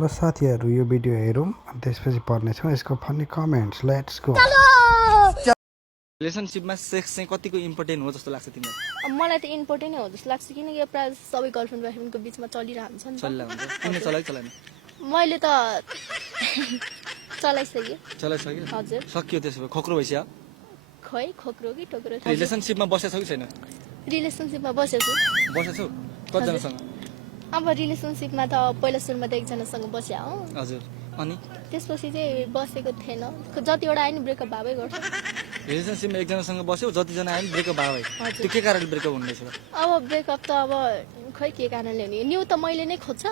ल साथीहरु यो भिडियो हेरौँ अनि त्यसपछि पर्नेछौँ यसको फनी कमेन्ट्स लेट्स गो रिलेसनशिपमा सेक्स चाहिँ कतिको इम्पोर्टेन्ट हो जस्तो लाग्छ तिमीलाई? मलाई त इम्पोर्टेन्ट हो जस्तो लाग्छ किनकि यो प्रायः सबै गर्लफ्रेन्ड बोयफ्रेन्डको बिचमा चलिरहन्छ नि त। चलिरहेको हुन्छ। तिमीले चलाइ चलाएन? मैले त चलाइसकेँ। चलाइसक्यो? हजुर। सकियो त्यसो भए खोक्रो भइसक्यो? खै खोक्रो कि टोक्रो। रिलेसनशिपमा बसेछौ कि छैन? रिलेसनशिपमा बसेछु। बसेछौ? कतिजनासँग? अब रिलेसनशिपमा त पहिला सुरुमा त एकजनासँग बस्या हो। हजुर। अनि त्यसपछि चाहिँ बसेको थिएन। जतिवटा आयो नि ब्रेकअप भएकै गर्छ। रिलेसनशिपमा एकजनासँग बस्यौ जतिजना आयो नि ब्रेकअप भयो भाइ। हजुर। त्यो के कारणले ब्रेकअप हुँदैछ? अब ब्रेकअप त अब खै के कारणले हुने न्यू त मैले नै खोज्छ।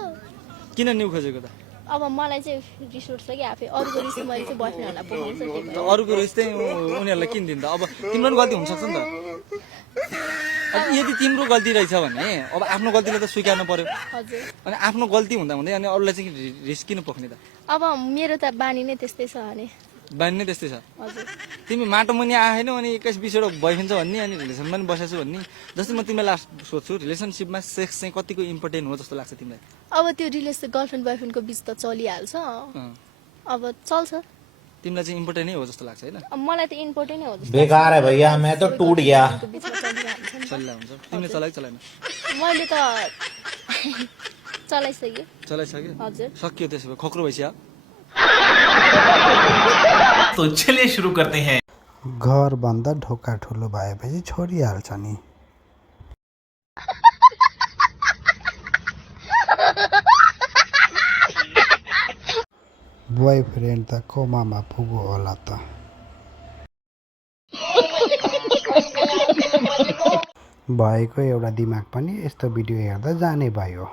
किन न्यू खोजेको त? अब मलाई चाहिँ रिस उठ्छ कि आफै अरूको रिस मैले चाहिँ बोयफ्रेन्डहरूलाई पठाउँछ त्यही भएर। अरूको रिस चाहिँ उनीहरूलाई किन दिन्छ? अब तिम्रो पनि गल्ती हुनसक्छ नि त। अब यदि तिम्रो गल्ती रहेछ भने अब आफ्नो गल्तीलाई त स्वीकार्नु पर्यो। हजुर। अनि आफ्नो गल्ती हुँदा हुँदै अनि अरूलाई चाहिँ रिस किन पोख्ने त? अब मेरो त बानी नै त्यस्तै छ भने। बानी नै त्यस्तै छ। हजुर। तिमी माटो मुनि आएनौ अनि 21-20 बोयफ्रेन्ड छ भन्ने अनि रिलेसनमा पनि बसेछु भन्ने। जस्तै म तिमीलाई लास्ट सोध्छु रिलेसनशिपमा सेक्स चाहिँ कतिको इम्पोर्टेन्ट हो जस्तो लाग्छ तिमीलाई? अब त्यो रिलेसन गर्लफ्रेन्ड बोयफ्रेन्डको बिच त चलिहाल्छ। अब चल्छ। तिमीलाई चाहिँ इम्पोर्टेन्ट नै हो जस्तो लाग्छ हैन? अब मलाई त इम्पोर्टेन्ट नै हो जस्तो बेकार है भैया मैं तो टूट गया। चल्ला हुन्छ। तिमीले चलाइ चलाएन? मैले त चलाइसकेँ। चलाइसक्यो? हजुर। सकियो त्यसो भए खोक्रो भइसक्यो? तो चलिए शुरू करते हैं। घर भन्दा ढोका ठुलो भएपछि छोडिहाल्छ नि। बोयफ्रेन्ड त कोमामा पुग्यो होला त। भएको एउटा दिमाग पनि यस्तो भिडियो हेर्दा जाने भयो।